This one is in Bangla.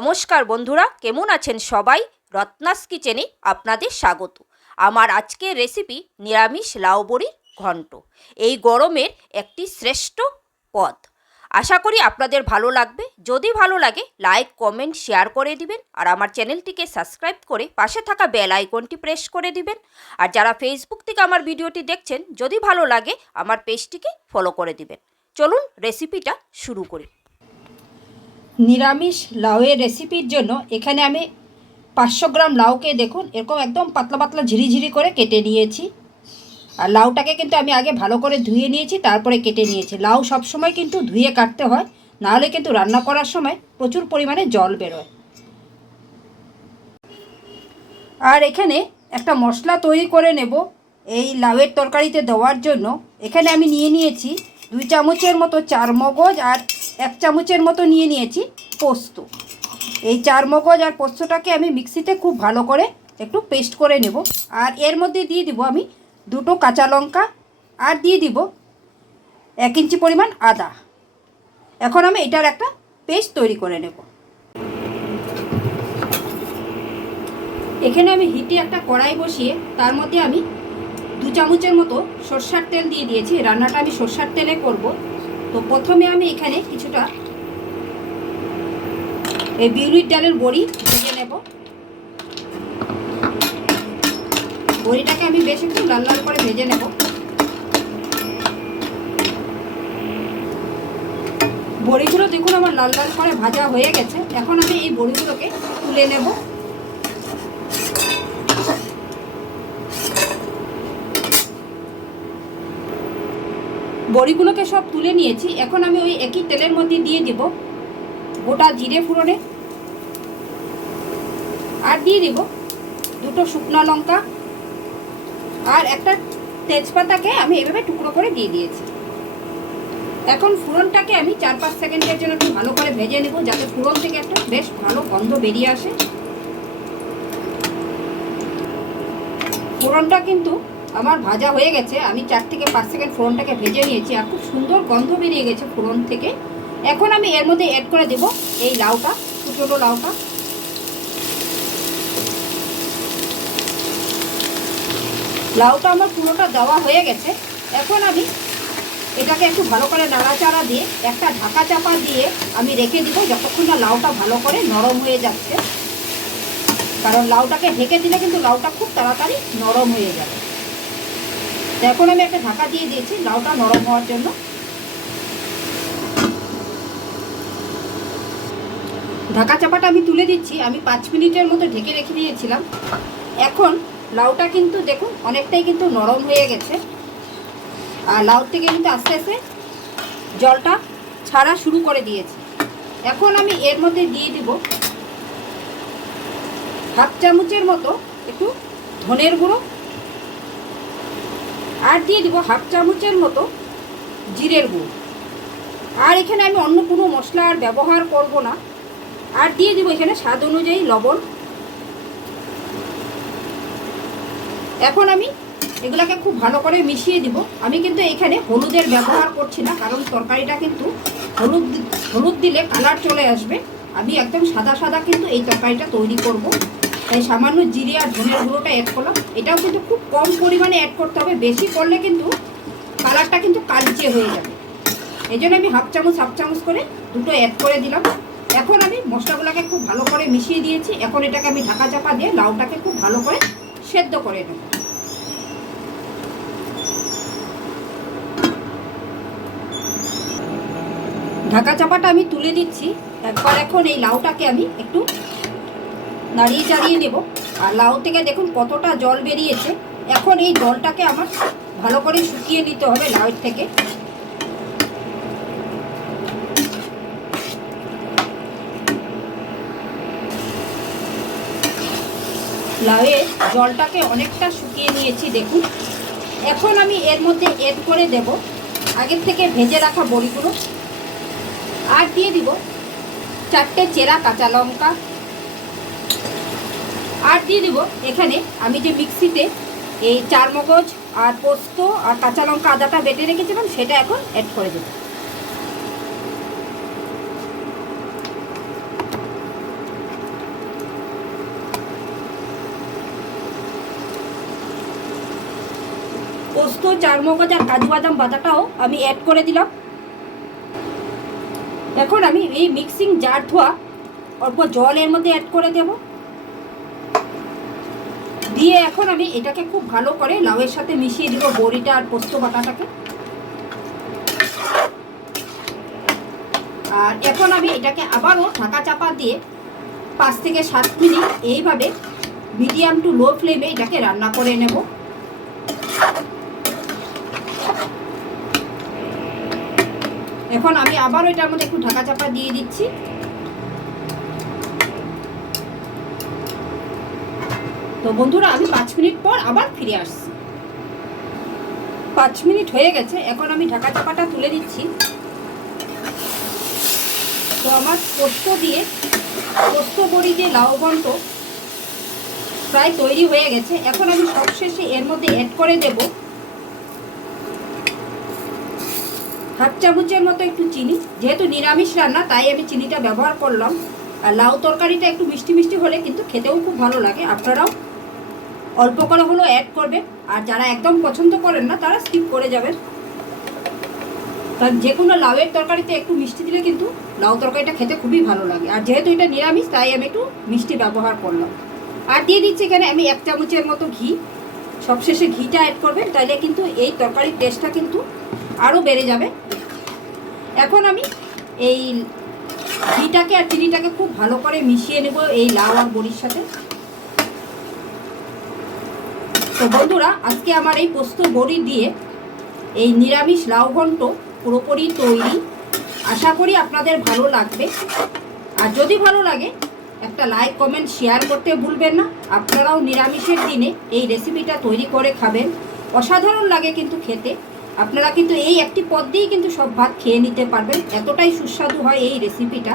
নমস্কার বন্ধুরা, কেমন আছেন সবাই? রত্নাস কিচেনে আপনাদের স্বাগত। আমার আজকের রেসিপি নিরামিষ লাউ বড়ির ঘন্ট। এই গরমের একটি শ্রেষ্ঠ পদ। আশা করি আপনাদের ভালো লাগবে। যদি ভালো লাগে লাইক কমেন্ট শেয়ার করে দিবেন আর আমার চ্যানেলটিকে সাবস্ক্রাইব করে পাশে থাকা বেল আইকনটি প্রেস করে দিবেন। আর যারা ফেসবুক থেকে আমার ভিডিওটি দেখছেন, যদি ভালো লাগে, আমার পেজটিকে ফলো করে দিবেন। চলুন রেসিপিটা শুরু করি। নিরামিষ লাউয়ের রেসিপির জন্য এখানে আমি পাঁচশো গ্রাম লাউকে দেখুন, এরকম একদম পাতলা পাতলা ঝিরিঝিরি করে কেটে নিয়েছি। আর লাউটাকে কিন্তু আমি আগে ভালো করে ধুয়ে নিয়েছি, তারপরে কেটে নিয়েছি। লাউ সবসময় কিন্তু ধুয়ে কাটতে হয়, নাহলে কিন্তু রান্না করার সময় প্রচুর পরিমাণে জল বেরোয়। আর এখানে একটা মশলা তৈরি করে নেব, এই লাউয়ের তরকারিতে দেওয়ার জন্য। এখানে আমি নিয়ে নিয়েছি দুই চামচের মতো চার মগজ আর এক চামচের মতো নিয়ে নিয়েছি পোস্ত। এই চার মগজ আর পোস্তটাকে আমি মিক্সিতে খুব ভালো করে একটু পেস্ট করে নেব। আর এর মধ্যে দিয়ে দিব আমি দুটো কাঁচা লঙ্কা আর দিয়ে দিব এক ইঞ্চি পরিমাণ আদা। এখন আমি এটার একটা পেস্ট তৈরি করে নেব। এখানে আমি হিটে একটা কড়াই বসিয়ে তার মধ্যে আমি দু চামচের মতো সর্ষার তেল দিয়ে দিয়েছি। রান্নাটা আমি সর্ষার তেলে করব। তো প্রথমে আমি এখানে কিছুটা এই বিউলির ডালের বড়ি ভেজে নেব। বড়িটাকে আমি বেশ একটু লাল লাল করে ভেজে নেব। বড়িগুলো দেখুন আমার লাল লাল করে ভাজা হয়ে গেছে। এখন আমি এই বড়িগুলোকে তুলে নেব। বড়িগুলোকে সব তুলে নিয়েছি। এখন আমি ওই একই তেলের মধ্যে দিয়ে দিব গোটা জিরে ফোড়নে। আর দিয়ে দিব দুটো শুকনো লঙ্কা। আর একটা তেজপাতাকে আমি এভাবে টুকরো করে দিয়ে দিয়েছি। এখন ফোড়নটাকে আমি চার পাঁচ সেকেন্ডের জন্য একটু ভালো করে ভেজে নেব যাতে ফোড়ন থেকে একটা বেশ ভালো গন্ধ বেরিয়ে আসে। ফোড়নটা কিন্তু আমার ভাজা হয়ে গেছে। আমি চার থেকে পাঁচ সেকেন্ড ফোড়নটাকে ভেজে নিয়েছি আর খুব সুন্দর গন্ধ বেরিয়ে গেছে ফোড়ন থেকে। এখন আমি এর মধ্যে অ্যাড করে দেব এই লাউটা ছোটো লাউটা। লাউটা আমার পুরোটা দেওয়া হয়ে গেছে। এখন আমি এটাকে একটু ভালো করে নাড়াচাড়া দিয়ে একটা ঢাকা চাপা দিয়ে আমি রেখে দিব যতক্ষণ না লাউটা ভালো করে নরম হয়ে যাচ্ছে। কারণ লাউটাকে ঢেকে দিলে কিন্তু লাউটা খুব তাড়াতাড়ি নরম হয়ে যাবে। এখন আমি একটা ঢাকা দিয়ে দিয়েছি, লাউটা নরম হওয়ার জন্য। ঢাকা চাপাটা আমি তুলে দিচ্ছি, আমি পাঁচ মিনিটের মতো ঢেকে রেখে দিয়েছিলাম। এখন লাউটা কিন্তু দেখুন, অনেকটাই কিন্তু নরম হয়ে গেছে। আর লাউ থেকে কিন্তু আস্তে আস্তে জলটা ছাড়া শুরু করে দিয়েছে। এখন আমি এর মধ্যে দিয়ে দিব হাফ চামচের মতো একটু ধনের গুঁড়ো। আর দিয়ে দিব হাফ চামচের মতো জিরের গুঁড়ো। আর এখানে আমি অন্য কোনো মশলা আর ব্যবহার করব না। আর দিয়ে দিব এখানে স্বাদ অনুযায়ী লবণ। এখন আমি এগুলাকে খুব ভালো করে মিশিয়ে দিব। আমি কিন্তু এখানে হলুদের ব্যবহার করছি না, কারণ তরকারিটা কিন্তু হলুদ হলুদ দিলে কালার চলে আসবে। আমি একদম সাদা সাদা কিন্তু এই তরকারিটা তৈরি করব। তাই সামান্য জিরে আর ধনের গুঁড়োটা অ্যাড করলাম। এটাও কিন্তু খুব কম পরিমাণে অ্যাড করতে হবে। বেশি করলে কিন্তু কালারটা কিন্তু কালচে হয়ে যাবে। এই জন্য আমি হাফ চামচ হাফ চামচ করে দুটো অ্যাড করে দিলাম। এখন আমি মশলাগুলোকে খুব ভালো করে মিশিয়ে দিয়েছি। এখন এটাকে আমি ঢাকা চাপা দিয়ে লাউটাকে খুব ভালো করে সেদ্ধ করে নেব। ঢাকা চাপাটা আমি তুলে দিচ্ছি একবার এখন এই লাউটাকে আমি একটু নাড়িয়ে চাড়িয়ে নেব। আর লাউ থেকে দেখুন কতটা জল বেরিয়েছে। এখন এই জলটাকে আমার ভালো করে শুকিয়ে নিতে হবে লাউয়ের থেকে। লাউয়ের জলটাকে অনেকটা শুকিয়ে নিয়েছি, দেখুন। এখন আমি এর মধ্যে এড করে দেব। আগের থেকে ভেজে রাখা বড়িগুলো। আর দিয়ে দিব চারটে চেরা কাঁচা লঙ্কা। আর দিয়ে দেবো। এখানে আমি যে মিক্সিতে এই চার মগজ আর পোস্ত আর কাঁচা লঙ্কা আদাটা বেটে রেখেছিলাম, সেটা এখন অ্যাড করে দেবো। পোস্ত চার মগজ আর কাজু বাদাম বাদাটাও আমি অ্যাড করে দিলাম। এখন আমি এই মিক্সিং জার ধোয়া অল্প জল এর মধ্যে অ্যাড করে দেবো। দিয়ে এখন আমি এটাকে খুব ভালো করে লাউয়ের সাথে মিশিয়ে দিব বড়িটা আর পোস্ত বাটাটাকে। আর এখন আমি এটাকে আবারও ঢাকা চাপা দিয়ে পাঁচ থেকে সাত মিনিট এইভাবে মিডিয়াম টু লো ফ্লেমে এটাকে রান্না করে নেব। এখন আমি আবারও এটার মধ্যে একটু ঢাকা চাপা দিয়ে দিচ্ছি। তো বন্ধুরা, আমি পাঁচ মিনিট পর আবার ফিরে আসছি। পাঁচ মিনিট হয়ে গেছে, এখন আমি ঢাকা চাপাটা তুলে দিচ্ছি তো আমার পোস্ত দিয়ে, পোস্ত বড়ি যে লাউ ঘন্ট প্রায় তৈরি হয়ে গেছে। এখন আমি সবশেষে এর মধ্যে অ্যাড করে দেব হাফ চামচের মতো একটু চিনি। যেহেতু নিরামিষ রান্না, তাই আমি চিনিটা ব্যবহার করলাম। আর লাউ তরকারিটা একটু মিষ্টি মিষ্টি হলে কিন্তু খেতেও খুব ভালো লাগে। আপনারাও অল্প করে হলেও অ্যাড করবেন আর যারা একদম পছন্দ করেন না, তারা স্কিপ করে যাবেন। কারণ যে কোনো লাউয়ের তরকারিতে একটু মিষ্টি দিলে কিন্তু লাউ তরকারিটা খেতে খুবই ভালো লাগে। আর যেহেতু এটা নিরামিষ, তাই আমি একটু মিষ্টি ব্যবহার করলাম। আর দিয়ে দিচ্ছি এখানে আমি এক চামচের মতো ঘি। সবশেষে ঘিটা অ্যাড করবেন তাইলে কিন্তু এই তরকারির টেস্টটা কিন্তু আরও বেড়ে যাবে। এখন আমি এই ঘিটাকে আর চিনিটাকে খুব ভালো করে মিশিয়ে নেব এই লাউ আর বড়ির সাথে। তো বন্ধুরা, আজকে আমার এই পোস্ত বড়ি দিয়ে এই নিরামিষ লাউ ঘন্ট পুরোপুরি তৈরি। আশা করি আপনাদের ভালো লাগবে। আর যদি ভালো লাগে, একটা লাইক, কমেন্ট, শেয়ার করতে ভুলবেন না। আপনারাও নিরামিষের দিনে এই রেসিপিটা তৈরি করে খাবেন। অসাধারণ লাগে কিন্তু খেতে। আপনারা কিন্তু এই একটি পদ দিয়েই কিন্তু সব ভাত খেয়ে নিতে পারবেন। এতটাই সুস্বাদু হয় এই রেসিপিটা।